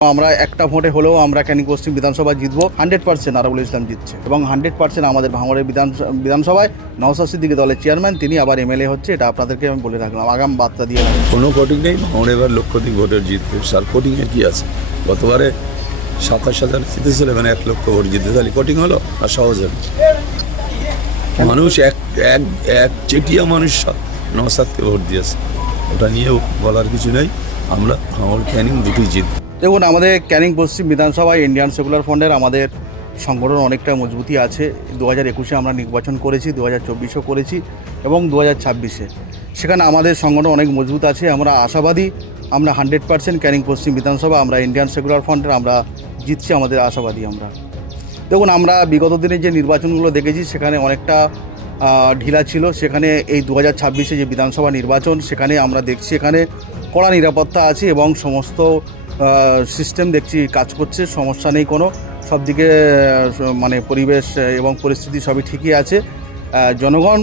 আমরা একটা ভোটে হলেও আমরা ক্যানিং পশ্চিম বিধানসভা জিতবো 100%। আরাবুল ইসলাম জিতছে এবং 100% আমাদের ভাঙড়ের বিধানসভায় নওশাদ সিদ্দিকী দলের চেয়ারম্যান, তিনি আবার এমএলএ হচ্ছে। এটা আপনাদেরকে আমি বলে রাখলাম, আগাম বার্তা দিয়ে রাখলাম। কোনো কোটিং নেই, ভাঙড়ে এবার লক্ষাধিক ভোটের জিতবে। স্যার কোটিংয়ের কী আছে? গতবারে 27,000 জিতেছিল, এখানে 1 লক্ষ ভোট জিততে, তাহলে কোটিং হলো আর সহজ হলো। মানুষ এক চেটিয়া মানুষ নওশাদকে ভোট দিয়েছে, ওটা নিয়েও বলার কিছু নেই। আমরা ভাঙড় ক্যানিং দুটোই জিতব। দেখুন, আমাদের ক্যানিং পশ্চিম বিধানসভায় ইন্ডিয়ান সেকুলার ফ্রন্টের আমাদের সংগঠন অনেকটা মজবুতি আছে। 2021-এ আমরা নির্বাচন করেছি, 2024-এও করেছি এবং 2026-এ সেখানে আমাদের সংগঠন অনেক মজবুত আছে। আমরা আশাবাদী, আমরা 100% ক্যানিং পশ্চিম বিধানসভা আমরা ইন্ডিয়ান সেকুলার ফ্রন্টের আমরা জিতছি, আমাদের আশাবাদী আমরা। দেখুন, আমরা বিগত দিনে যে নির্বাচনগুলো দেখেছি সেখানে অনেকটা ঢিলা ছিল। সেখানে এই 2026-এ যে বিধানসভা নির্বাচন, সেখানে আমরা দেখছি এখানে কড়া নিরাপত্তা আছে এবং সমস্ত সিস্টেম দেখছি কাজ করছে, সমস্যা নেই কোনো। সব দিকে মানে পরিবেশ এবং পরিস্থিতি সবই ঠিকই আছে। জনগণ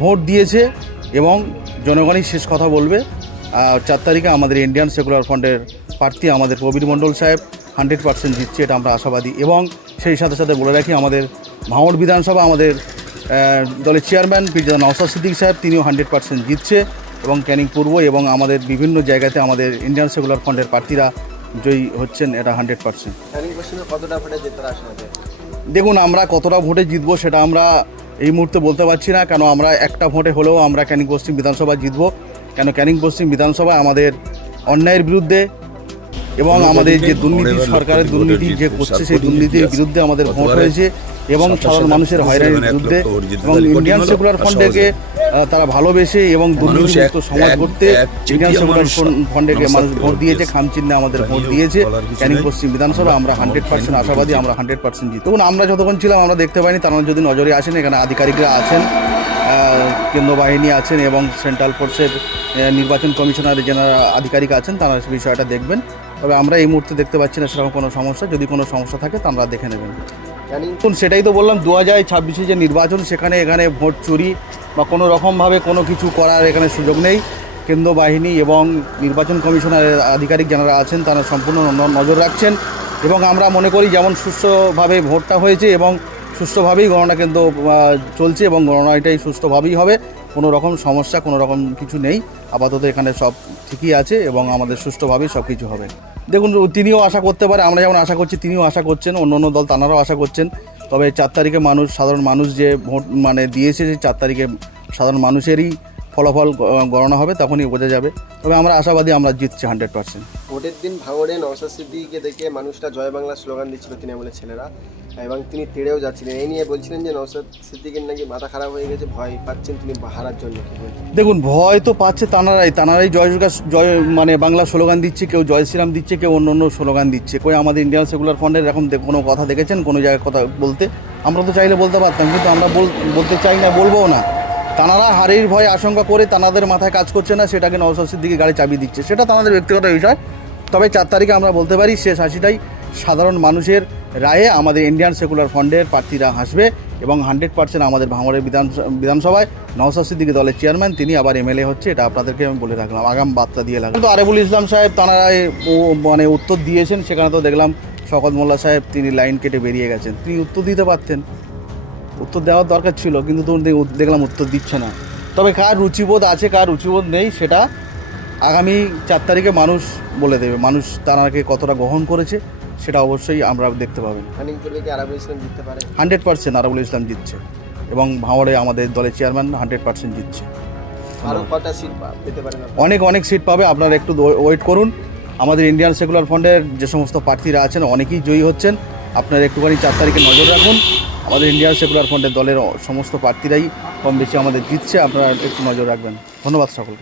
ভোট দিয়েছে এবং জনগণই শেষ কথা বলবে। 4 তারিখে আমাদের ইন্ডিয়ান সেকুলার ফ্রন্টের প্রার্থী আমাদের প্রবীর মণ্ডল সাহেব 100% জিতছে, এটা আমরা আশাবাদী। এবং সেই সাথে সাথে বলে রাখি, আমাদের ভাঙড় বিধানসভা আমাদের দলের চেয়ারম্যান পীরজাদা নওশাদ সিদ্দিকী সাহেব, তিনিও 100% জিতছে এবং ক্যানিং পূর্ব এবং আমাদের বিভিন্ন জায়গাতে আমাদের ইন্ডিয়ান সেকুলার ফ্রন্টের প্রার্থীরা জয়ী হচ্ছেন, এটা 100%। দেখুন, আমরা কতটা ভোটে জিতবো সেটা আমরা এই মুহূর্তে বলতে পারছি না, কেন আমরা একটা ভোটে হলেও আমরা ক্যানিং পশ্চিম বিধানসভা জিতবো। কেন ক্যানিং পশ্চিম বিধানসভা আমাদের অন্যায়ের বিরুদ্ধে এবং আমাদের যে দুর্নীতি, সরকারের দুর্নীতি যে করছে, সেই দুর্নীতির বিরুদ্ধে আমাদের ভোট হয়েছে এবং সাধারণ মানুষের হয়রানির বিরুদ্ধে। এবং ইন্ডিয়ান সেকুলার ফ্রন্টকে তারা ভালোবেসে এবং দুর্নীতিমুক্ত সমাজ করতে ইন্ডিয়ান সেকুলার ফ্রন্টকে মানুষ ভোট দিয়েছে, খামচিহ্নে আমাদের ভোট দিয়েছে। ক্যানিং পশ্চিম বিধানসভা আমরা 100% আশাবাদী, আমরা 100% জিতব। তখন আমরা যতক্ষণ ছিলাম আমরা দেখতে পাইনি, তারা যদি নজরে আসেন, এখানে আধিকারিকরা আছেন, কেন্দ্র বাহিনী আছেন এবং সেন্ট্রাল ফোর্সের নির্বাচন কমিশনার যারা আধিকারিক আছেন, তারা বিষয়টা দেখবেন। তবে আমরা এই মুহূর্তে দেখতে পাচ্ছি না সেরকম কোনো সমস্যা। যদি কোনো সমস্যা থাকে তা আমরা দেখে নেবেন। সেটাই তো বললাম, 2026-এ যে নির্বাচন, এখানে ভোট চুরি বা কোনো রকমভাবে কোনো কিছু করার এখানে সুযোগ নেই। কেন্দ্র বাহিনী এবং নির্বাচন কমিশনারের আধিকারিক যারা আছেন তারা সম্পূর্ণ নজর রাখছেন এবং আমরা মনে করি যেমন সুষ্ঠুভাবে ভোটটা হয়েছে এবং সুষ্ঠুভাবেই গণনা কিন্তু চলছে এবং গণনা এটাই সুষ্ঠুভাবেই হবে। কোনো রকম সমস্যা, কোনো রকম কিছু নেই। আপাতত এখানে সব ঠিকই আছে এবং আমাদের সুষ্ঠুভাবেই সব কিছু হবে। দেখুন, তিনিও আশা করতে পারে, আমরা যেমন আশা করছি তিনিও আশা করছেন, অন্য দল তাঁরাও আশা করছেন। তবে 4 তারিখে সাধারণ মানুষ যে ভোট দিয়েছে, যে 4 তারিখে সাধারণ মানুষেরই ফলাফল গণনা হবে, তখনই বোঝা যাবে। তবে আমরা আশাবাদী, আমরা জিতছি 100%। ভোটের দিন ভাঙড়ে নওশাদ সিদ্দিকীকে দেখে মানুষরা জয় বাংলা স্লোগান দিচ্ছিল তৃণমূলের ছেলেরা, এবং তিনি তেড়েও যাচ্ছিলেন। এই নিয়ে বলছিলেন যে নওশাদ সিদ্দিকীর নাকি মাথা খারাপ হয়ে গেছে, ভয় পাচ্ছেন তিনি হারার জন্য। কি বলছেন? দেখুন, ভয় তো পাচ্ছে তানারাই জয় বাংলা স্লোগান দিচ্ছে, কেউ জয় শ্রীরাম দিচ্ছে, কেউ অন্য স্লোগান দিচ্ছে। কই আমাদের ইন্ডিয়ান সেকুলার ফ্রন্টের এরকম কোনো কথা দেখেছেন কোনো জায়গায় কথা বলতে? আমরা তো চাইলে বলতে পারতাম, কিন্তু আমরা বলতে চাই না, বলবও না। তানারা হারের ভয় আশঙ্কা করে তানাদের মাথায় কাজ করছে না, সেটাকে নওশাদ সিদ্দিকী গাড়ি চাবি দিচ্ছে, সেটা তাদের ব্যক্তিগত বিষয়। তবে 4 তারিখে আমরা বলতে পারি শেষ হাসিটাই সাধারণ মানুষের রায়ে আমাদের ইন্ডিয়ান সেকুলার ফ্রন্টের প্রার্থীরা হাসবে এবং 100% আমাদের ভাঙড়ের বিধানসভায় নওশাদ সিদ্দিকী দলের চেয়ারম্যান, তিনি আবার এমএলএ হচ্ছে। এটা আপনাদেরকে আমি বলে রাখলাম, আগাম বার্তা দিয়ে রাখলাম। তো আরাবুল ইসলাম সাহেব তাঁরা উত্তর দিয়েছেন, সেখানে তো দেখলাম শওকত মোল্লা সাহেব তিনি লাইন কেটে বেরিয়ে গেছেন। তিনি উত্তর দিতে পারতেন, উত্তর দেওয়ার দরকার ছিল, কিন্তু দেখলাম উত্তর দিচ্ছে না। তবে কার রুচিবোধ আছে, কার রুচিবোধ নেই, সেটা আগামী 4 তারিখে মানুষ বলে দেবে। মানুষ তাঁরাকে কতটা গ্রহণ করেছে সেটা অবশ্যই আমরা দেখতে পাবেন। 100% আরাবুল ইসলাম জিতছে এবং ভাঙড়ে আমাদের দলের চেয়ারম্যান 100% জিতছে। অনেক সিট পাবে, আপনারা একটু ওয়েট করুন। আমাদের ইন্ডিয়ান সেকুলার ফ্রন্টের যে সমস্ত প্রার্থীরা আছেন অনেকেই জয়ী হচ্ছেন। আপনারা একটুখানি 4 তারিখে নজর রাখুন। আমাদের ইন্ডিয়ান সেকুলার ফ্রন্টের দলের সমস্ত প্রার্থীরাই কম বেশি আমাদের জিতছে, আপনারা একটু নজর রাখবেন। ধন্যবাদ সকলকে।